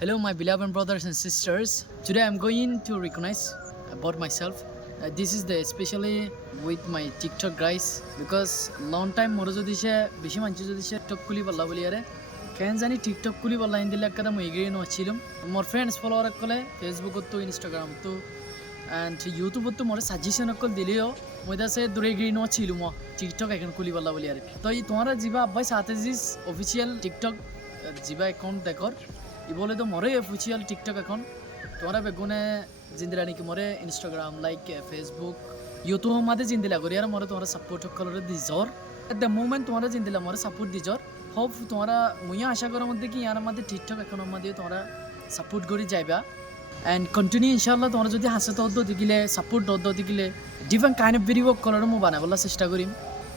Hello, my beloved brothers and sisters. Today I'm going to recognize about myself. This is the especially with my TikTok guys because long time moro jodi she beshi manchi jodi she TikTok kuli balla boli are কেন জানি TikTok কুলি বলা হিন্দি লেখাটা মই এগিয়ে নছিলাম মোর friends follower কলে Facebook তো Instagram তো এন্ড ইউটিউব তো মোর সাজেশন কল দিলিও মই দাসে দূরে এগিয়ে নছিলাম টিকটক এখন কুলি বলা বলি আর তো এই তোমারা জিবা আব্বাই সাথে জিস অফিসিয়াল টিকটক জিবা অ্যাকাউন্ট দেখর ই বলে তো মোরে অফিসিয়াল টিকটক এখন তোমরা বেগুনে জিন্দিলা নাকি মোরে ইনস্টাগ্রাম লাইক ফেসবুক ইউটিউব মাঝে জিন্দিলা করি আর মোরে তোমরা সাপোর্ট কলরে দিজর এট দ্য মোমেন্ট তোমরা জিন্দিলা মোরে সাপোর্ট দিজর হোপ তোমরা মুইয়া আশা করার মধ্যে কি ইয়ার মধ্যে টিকটক এখন মধ্যে তোমরা সাপোর্ট করে যাইবা অ্যান্ড কন্টিনিউ ইনশাল্লাহ তোমরা যদি হাসে তদ্দ দিলে সাপোর্ট দদ্দ দিলে ডিফারেন্ট কাইন্ড অফ ভিডিও করার মো বানাবলা চেষ্টা করিম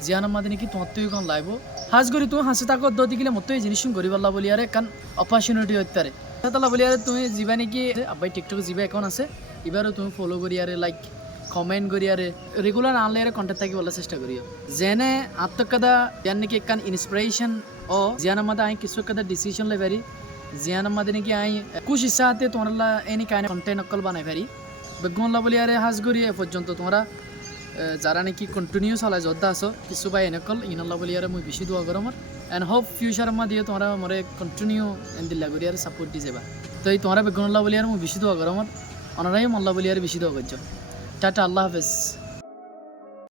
জিয়ানার মধ্যে নাকি তোমার তুই কোন লাইব হাস করি তুমি হাসে থাকো দদ্দ দিলে মতো এই জিনিস করি পারলা বলি আরে কারণ অপরচুনিটি হইতারে তাহলে বলি আরে তুমি যাবা নাকি আব্বাই টিকটক যাবা এখন আছে এবারও তুমি ফলো করি আরে লাইক কমেন্ট করি আরে রেগুলার আনলে আরে কন্টেন্ট থাকি বলার চেষ্টা করিও যেনে আত্মকথা ইয়ার নাকি একখান ইন্সপিরেশন ও জিয়ানার মধ্যে আই কিছু একটা ডিসিশন লাই পারি জিয়ানার মধ্যে নাকি আই কুছ ইচ্ছাতে তোমরা এনি কাইন্ড কন্টেন্ট অকল বানাই পারি বেগুনলা বলি আরে হাজ করি এ পর্যন্ত তোমরা যারা নাকি কন্টিনিউ চালাই যোদ্ধা আছো কিছু বাই এনেকল ইনল্লা বলি আরে মই বেশি দোয়া করো আমার এন্ড হোপ ফিউচার মা দিয়ে তোমরা মরে কন্টিনিউ এন্দিল্লা করি আর সাপোর্ট দি যাবা তো এই তোমরা বেগুনলা বলি আরে মই বেশি দোয়া করো আমার অনারাই মল্লা বলি আরে বেশি দোয়া করছো টাটা আল্লাহ হাফেজ